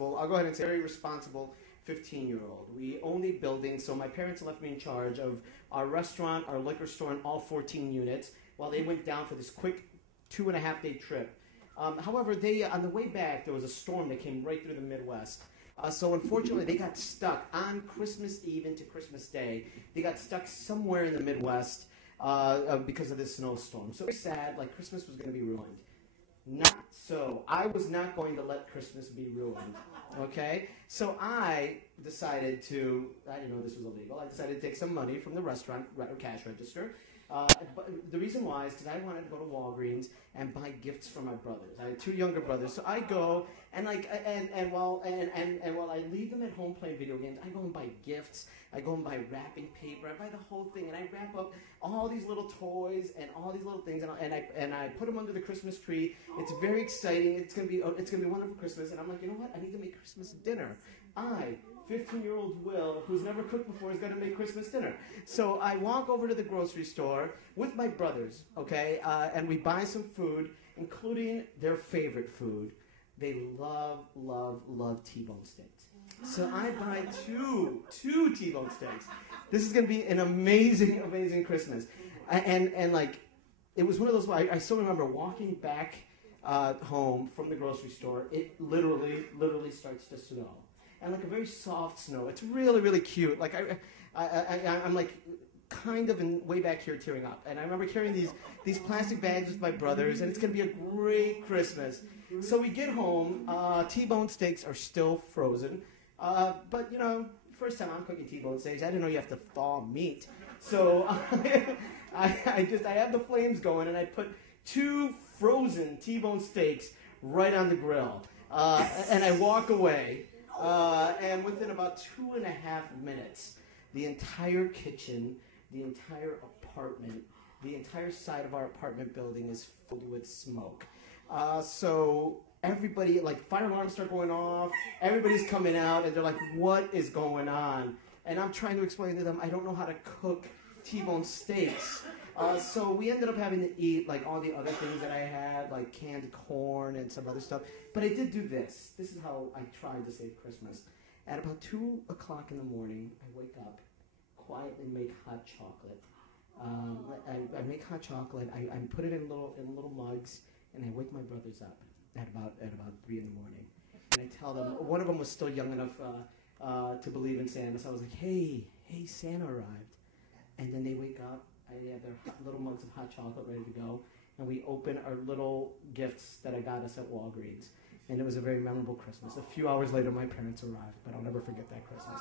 responsible, I'll go ahead and say very responsible 15-year-old. We own the building, so my parents left me in charge of our restaurant, our liquor store, and all 14 units while they went down for this quick 2.5-day trip. However, on the way back, there was a storm that came right through the Midwest. So unfortunately, they got stuck on Christmas Eve into Christmas Day. They got stuck somewhere in the Midwest because of this snowstorm. So very sad, like Christmas was going to be ruined. Not so. I was not going to let Christmas be ruined, okay? So I decided to, I didn't know this was illegal, I decided to take some money from the restaurant cash register. But the reason why is because I wanted to go to Walgreens and buy gifts for my brothers. I had 2 younger brothers, so I go and while I leave them at home playing video games, I go and buy gifts. I go and buy wrapping paper. I buy the whole thing, and I wrap up all these little toys and all these little things, and I put them under the Christmas tree. It's very exciting. It's gonna be a wonderful Christmas. And I'm like, you know what? I need to make Christmas dinner. 15-year-old Will, who's never cooked before, is going to make Christmas dinner. So I walk over to the grocery store with my brothers, okay, and we buy some food, including their favorite food. They love, love, love T-bone steaks. So I buy two T-bone steaks. This is going to be an amazing, amazing Christmas. And like, it was one of those, I still remember walking back home from the grocery store. It literally starts to snow. And like a very soft snow. It's really, really cute. Like I'm like kind of way back here tearing up. And I remember carrying these plastic bags with my brothers, and it's going to be a great Christmas. So we get home. T-bone steaks are still frozen. But, you know, first time I'm cooking T-bone steaks, I didn't know you have to thaw meat. So I have the flames going, and I put 2 frozen T-bone steaks right on the grill. And I walk away. And within about 2.5 minutes, the entire kitchen, the entire apartment, the entire side of our apartment building is filled with smoke. So everybody, like, fire alarms start going off, everybody's coming out, and they're like, what is going on? And I'm trying to explain to them, I don't know how to cook T-bone steaks. So we ended up having to eat like all the other things that I had, like canned corn and some other stuff. But I did do this. This is how I tried to save Christmas. At about 2 o'clock in the morning, I wake up, quietly make hot chocolate. I make hot chocolate. I put it in little mugs, and I wake my brothers up at about 3 in the morning. And I tell them, one of them was still young enough to believe in Santa. So I was like, hey, Santa arrived. And then they wake up. I have their little mugs of hot chocolate ready to go, and we open our little gifts that I got us at Walgreens. And it was a very memorable Christmas. A few hours later, my parents arrived, but I'll never forget that Christmas.